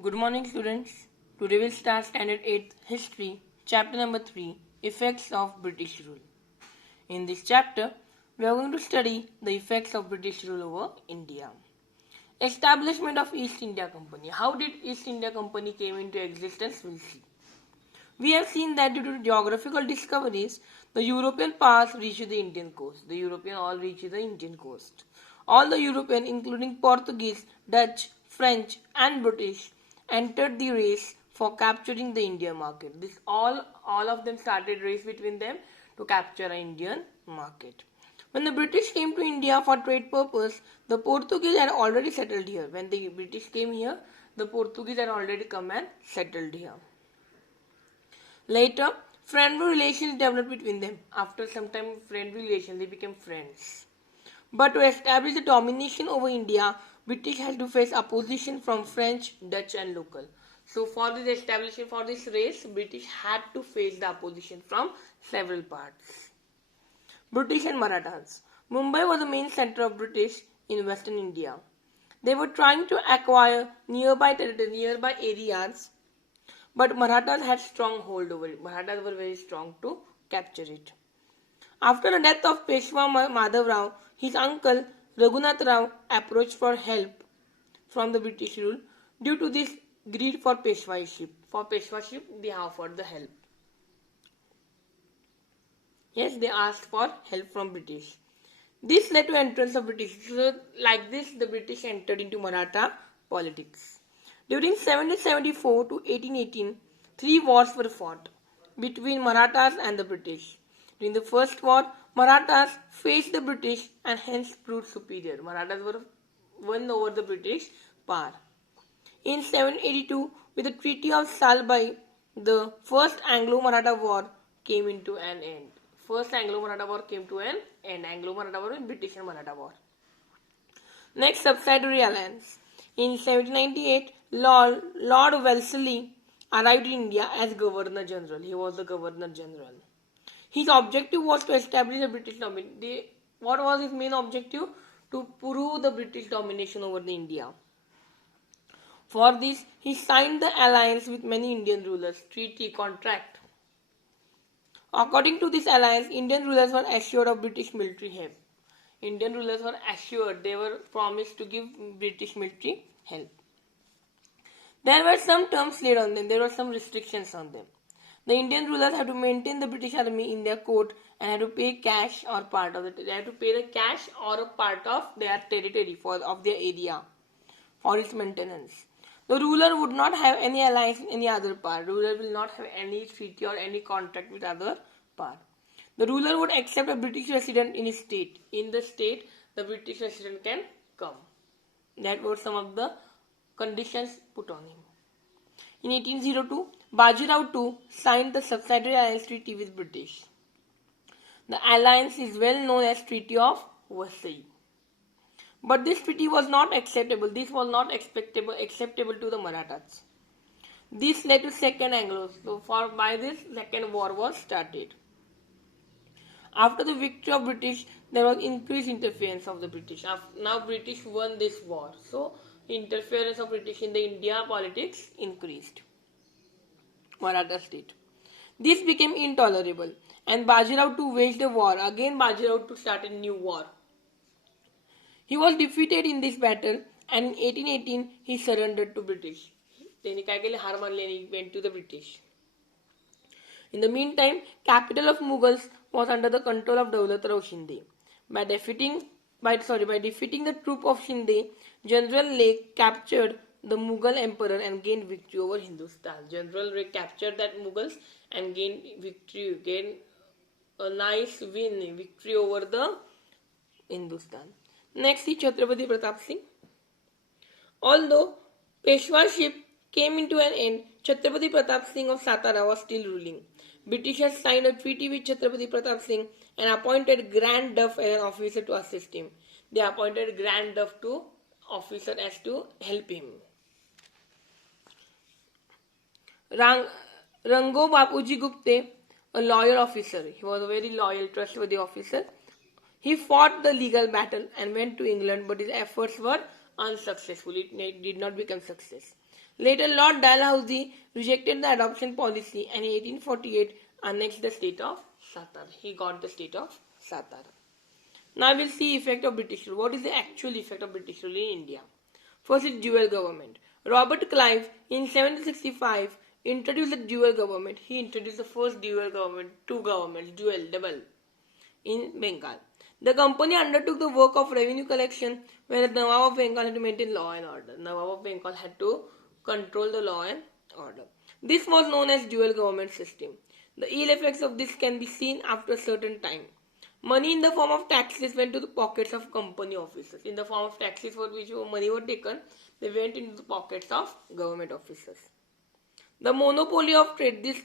Good morning, students. Today we'll start Standard 8th History, Chapter number 3, Effects of British Rule. In this chapter, we are going to study the effects of British rule over India. Establishment of East India Company. How did East India Company came into existence? We'll see. We have seen that due to geographical discoveries, the European powers reached the Indian coast. The European all reached the Indian coast. All the European, including Portuguese, Dutch, French, and British, entered the race for capturing the Indian market. This all of them started race between them to capture an Indian market. When the British came to India for trade purpose, the Portuguese had already settled here. When the British came here, the Portuguese had already come and settled here. Later, friendly relations developed between them. After some time, friendly relations, they became friends. But to establish the domination over India, British had to face opposition from French, Dutch and local. So for this establishment, for this race, British had to face the opposition from several parts. British and Marathas. Mumbai was the main center of British in Western India. They were trying to acquire nearby areas, but Marathas had strong hold over it. Marathas were very strong to capture it. After the death of Peshwa Madhav Rao, his uncle Raghunath Rao approached for help from the British rule. Due to this greed for Peshwaship, they offered the help. Yes, they asked for help from British. This led to entrance of British. So, like this, the British entered into Maratha politics. During 1774 to 1818, three wars were fought between Marathas and the British. During the first war, Marathas faced the British and hence proved superior. Marathas were won over the British power. In 1782, with the Treaty of Salbai, the First Anglo-Maratha War came into an end. First Anglo-Maratha War came to an end. Anglo-Maratha War and British and Maratha War. Next, subsidiary alliance. In 1798, Lord Wellesley arrived in India as Governor General. He was the Governor General. His objective was to establish a British domination. What was his main objective? To prove the British domination over the India. For this, he signed the alliance with many Indian rulers, treaty, contract. According to this alliance, Indian rulers were assured of British military help. Indian rulers were assured, they were promised to give British military help. There were some terms laid on them, there were some restrictions on them. The Indian rulers had to maintain the British army in their court and had to pay cash or part of it. They had to pay the cash or a part of their territory of their area for its maintenance. The ruler would not have any alliance with any other power. The ruler will not have any treaty or any contract with other power. The ruler would accept a British resident in his state. In the state, the British resident can come. That were some of the conditions put on him. In 1802, Bajirao II signed the subsidiary alliance treaty with British. The alliance is well known as Treaty of Versailles. But this treaty was not acceptable. This was not acceptable to the Marathas. This led to Second Anglo. So by this, Second War was started. After the victory of British, there was increased interference of the British. Now British won this war. So interference of British in the India politics increased. Maratha state. This became intolerable and Bajirao II waged a war. Again Bajirao II started a new war. He was defeated in this battle and in 1818 he surrendered to British. Then he went to the British. In the meantime, capital of Mughals was under the control of Daulat Rao Shinde. By defeating the troop of Shinde, General Lake captured the Mughal emperor and gained victory over Hindustan. General Lake captured that Mughals and gained a nice victory over the Hindustan. Next is Chhatrapati Pratap Singh. Although Peshwaship came into an end, Chhatrapati Pratap Singh of Satara was still ruling. Britishers signed a treaty with Chhatrapati Pratap Singh and appointed Grand Duff as an officer to assist him. They appointed Grand Duff to officer as to help him. Rango Bapuji Gupte, a loyal officer. He was a very loyal, trustworthy officer. He fought the legal battle and went to England, but his efforts were unsuccessful. It did not become success. Later, Lord Dalhousie rejected the adoption policy and in 1848 annexed the state of Satara. He got the state of Satara. Now we'll see effect of British rule. What is the actual effect of British rule in India? First is dual government. Robert Clive in 1765 introduced the dual government. He introduced the first dual government, two governments, dual, double, in Bengal. The company undertook the work of revenue collection, whereas Nawab of Bengal had to maintain law and order. Nawab of Bengal had to control the law and order. This was known as dual government system. The ill effects of this can be seen after a certain time. Money in the form of taxes went to the pockets of company officers. In the form of taxes for which money were taken, they went into the pockets of government officers. The monopoly of trade, this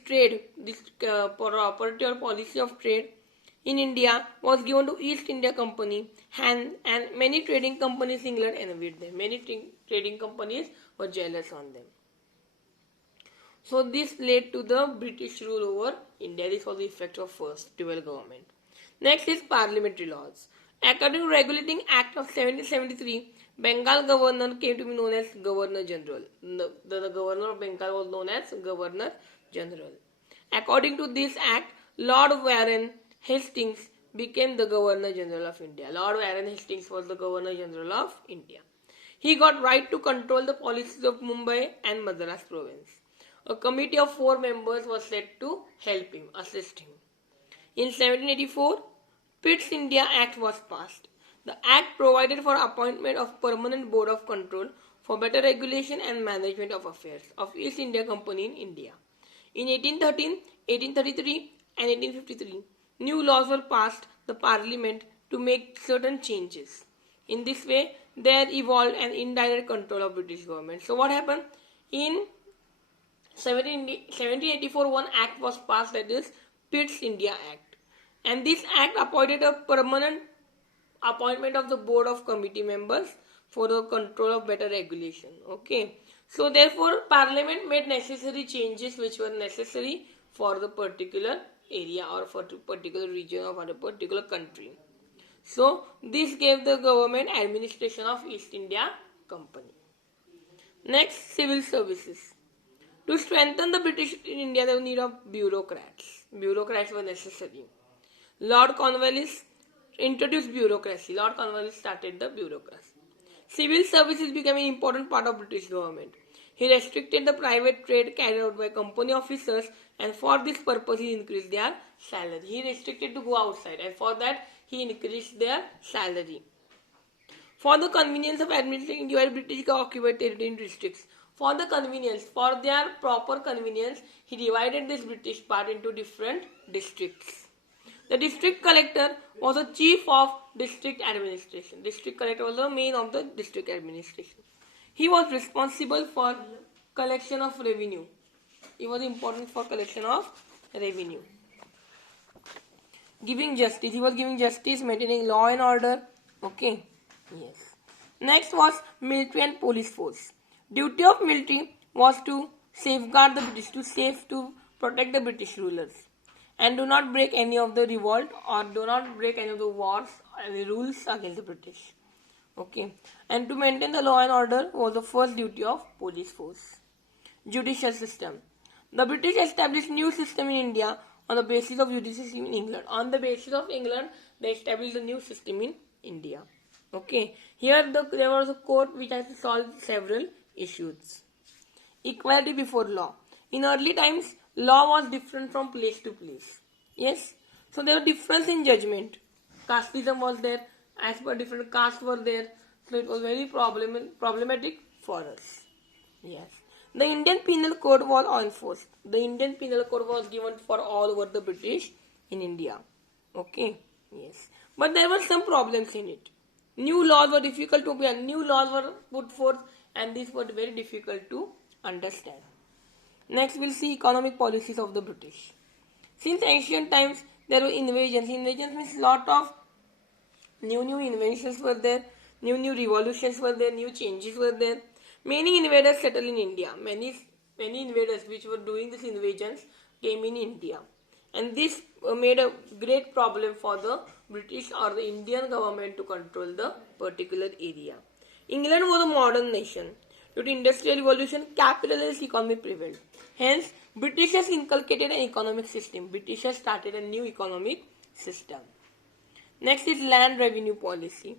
property or policy of trade in India was given to East India Company, and many trading companies in England envied them. Many trading companies were jealous on them. So this led to the British rule over India. This was the effect of first dual government. Next is parliamentary laws. According to Regulating Act of 1773, Bengal governor came to be known as Governor General. The governor of Bengal was known as Governor General. According to this act, Lord Warren Hastings became the Governor General of India. Lord Warren Hastings was the Governor General of India. He got right to control the policies of Mumbai and Madras province. A committee of 4 members was set to help him, assist him. In 1784, Pitt's India Act was passed. The Act provided for appointment of permanent board of control for better regulation and management of affairs of East India Company in India. In 1813, 1833 and 1853, new laws were passed the Parliament to make certain changes. In this way, there evolved an indirect control of British government. So what happened? In 1784, one act was passed, that is Pitt's India Act. And this act appointed a permanent appointment of the board of committee members for the control of better regulation. Okay. So therefore, Parliament made necessary changes which were necessary for the particular area or for the particular region or for a particular country. So this gave the government administration of East India Company. Next, civil services. To strengthen the British in India, there was need of bureaucrats. Bureaucrats were necessary. Lord Cornwallis introduced bureaucracy. Lord Cornwallis started the bureaucracy. Civil services became an important part of British government. He restricted the private trade carried out by company officers, and for this purpose he increased their salary. He restricted to go outside, and for that he increased their salary. For the convenience of administrating British occupied territory in districts. For the convenience, for their proper convenience, he divided this British part into different districts. The district collector was the chief of district administration. District collector was the main of the district administration. He was responsible for collection of revenue. He was important for collection of revenue. Giving justice. He was giving justice, maintaining law and order. Okay. Yes. Next was military and police force. Duty of military was to safeguard the British, to protect the British rulers, and do not break any of the revolt or do not break any of the wars and the rules against the British. Okay. And to maintain the law and order was the first duty of police force. Judicial system. The British established new system in India on the basis of judicial system in England. On the basis of England, they established a new system in India. Okay. Here there was a court which has to solve several issues. Equality before law. In early times, law was different from place to place. Yes. So there was difference in judgment. Casteism was there. As per different castes were there. So it was very problematic for us. Yes. The Indian Penal Code was enforced. The Indian Penal Code was given for all over the British in India. Okay. Yes. But there were some problems in it. New laws were difficult to be, new laws were put forth, and these were very difficult to understand. Next, we'll see economic policies of the British. Since ancient times, there were invasions. Invasions means lot of new inventions were there, new revolutions were there, new changes were there. Many invaders settled in India. Many invaders which were doing these invasions came in India. And this made a great problem for the British or the Indian government to control the particular area. England was a modern nation. Due to industrial revolution, capitalist economy prevailed. Hence, Britishers inculcated an economic system. Britishers started a new economic system. Next is land revenue policy.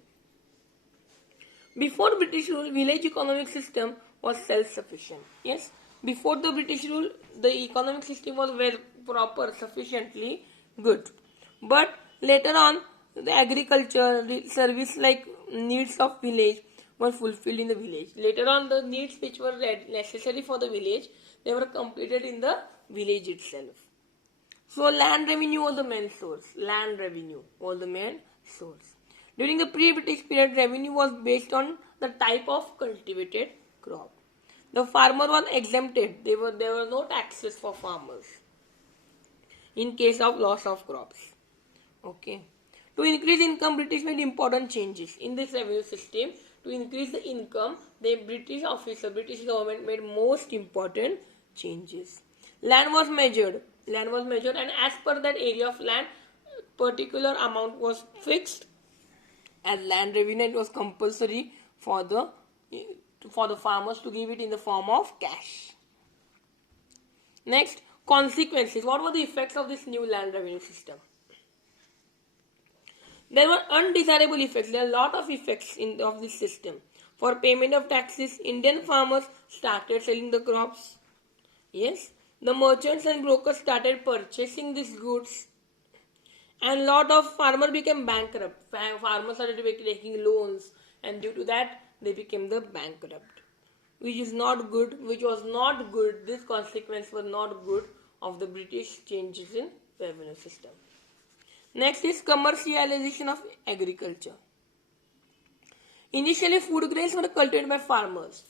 Before British rule, village economic system was self-sufficient. Yes, before the British rule, the economic system was well proper, sufficiently good. But later on, the agriculture, the service like needs of village were fulfilled in the village. Later on, the needs which were necessary for the village, they were completed in the village itself. So land revenue was the main source. Land revenue was the main source. During the pre-British period, revenue was based on the type of cultivated crop. The farmer was exempted. There were no taxes for farmers in case of loss of crops. Okay. To increase income, British made important changes in this revenue system. To increase the income, the British government made most important changes. Land was measured, and as per that area of land, particular amount was fixed. As land revenue, it was compulsory for the farmers to give it in the form of cash. Next, consequences. What were the effects of this new land revenue system? There were undesirable effects. There are a lot of effects of this system. For payment of taxes, Indian farmers started selling the crops. Yes, the merchants and brokers started purchasing these goods. And lot of farmers became bankrupt. Farmers started taking loans, and due to that, they became the bankrupt, which was not good. This consequence was not good of the British changes in revenue system. Next is commercialization of agriculture. Initially, food grains were cultivated by farmers.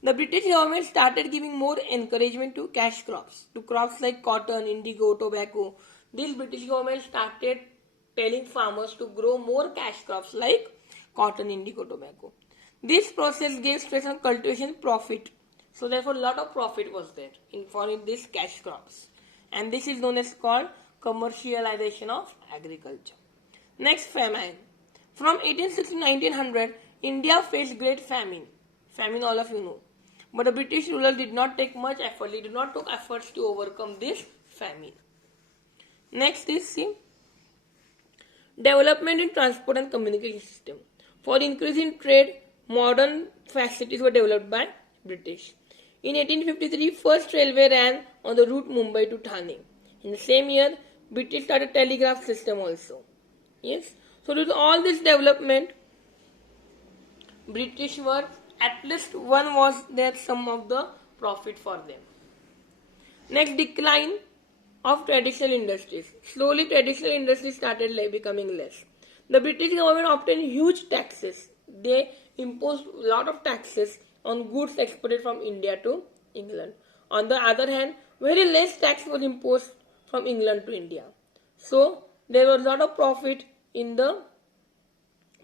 The British government started giving more encouragement to cash crops, to crops like cotton, indigo, tobacco. This British government started telling farmers to grow more cash crops like cotton, indigo, tobacco. This process gave stress on cultivation profit. So therefore, a lot of profit was there in these cash crops. And this is known as called commercialization of agriculture. Next, famine. From 1860 to 1900, India faced great famine. Famine, all of you know. But the British rulers did not take much effort. They did not take efforts to overcome this famine. Next is development in transport and communication system. For increasing trade, modern facilities were developed by British. In 1853, first railway ran on the route Mumbai to Thane. In the same year, British started telegraph system also. Yes. So due to all this development, British were at least one was there some of the profit for them. Next, decline of traditional industries. Slowly traditional industries started becoming less. The British government obtained huge taxes. They imposed a lot of taxes on goods exported from India to England. On the other hand, very less tax was imposed from England to India. So there was a lot of profit in the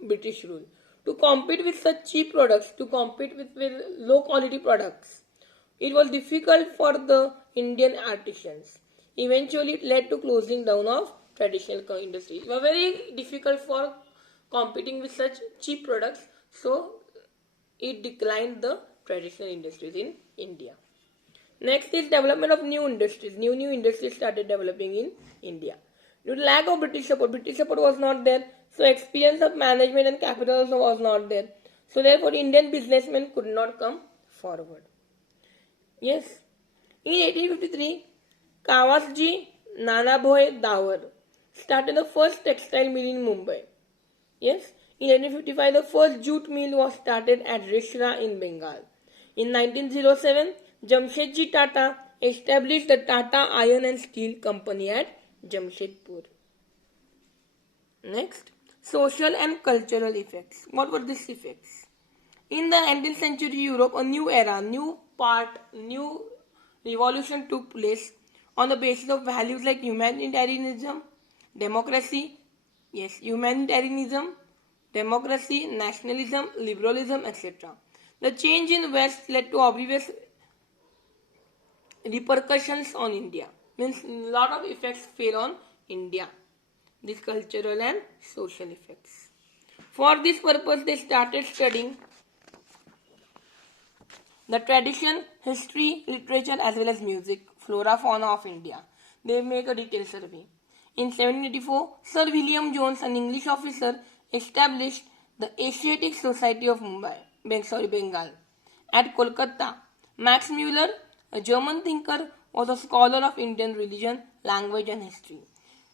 British rule. To compete with such cheap products, to compete with low quality products, it was difficult for the Indian artisans. Eventually, it led to closing down of traditional industries. It was very difficult for competing with such cheap products, so it declined the traditional industries in India. Next is development of new industries. New industries started developing in India. Due to lack of British support was not there. So experience of management and capital also was not there. So therefore Indian businessmen could not come forward. Yes. In 1853, Kawasji Nanabhoi Dawar started the first textile mill in Mumbai. Yes. In 1855, the first jute mill was started at Risra in Bengal. In 1907, Jamshedji Tata established the Tata Iron and Steel Company at Jamshedpur. Next, social and cultural effects. What were these effects? In the 19th century Europe, a new era, new revolution took place on the basis of values like humanitarianism, democracy, nationalism, liberalism, etc. The change in West led to obvious repercussions on India. Means a lot of effects fell on India. These cultural and social effects. For this purpose, they started studying the tradition, history, literature as well as music, flora, fauna of India. They make a detailed survey. In 1784, Sir William Jones, an English officer, established the Asiatic Society of Bengal. At Kolkata, Max Muller, a German thinker, was a scholar of Indian religion, language and history.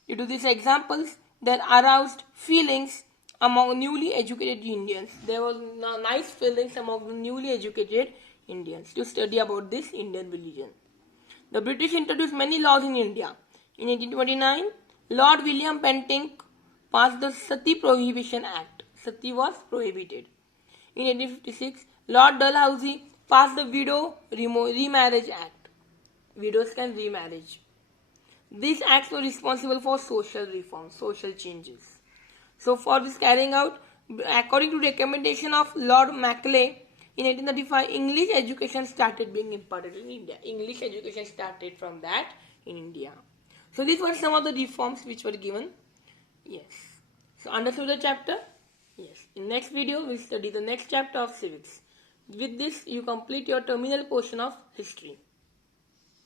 Due to these examples, there aroused feelings among newly educated Indians. There was nice feelings among the newly educated Indians to study about this Indian religion. The British introduced many laws in India. In 1829, Lord William Bentinck passed the Sati Prohibition Act. Sati was prohibited. In 1856, Lord Dalhousie passed the Widow Remarriage Act. Widows can remarriage. These acts were responsible for social reforms, social changes. So for this carrying out, according to recommendation of Lord Macaulay, in 1835, English education started being imparted in India. English education started from that in India. So these were some of the reforms which were given. Yes. So understood the chapter? Yes. In next video, we'll study the next chapter of civics. With this, you complete your terminal portion of history.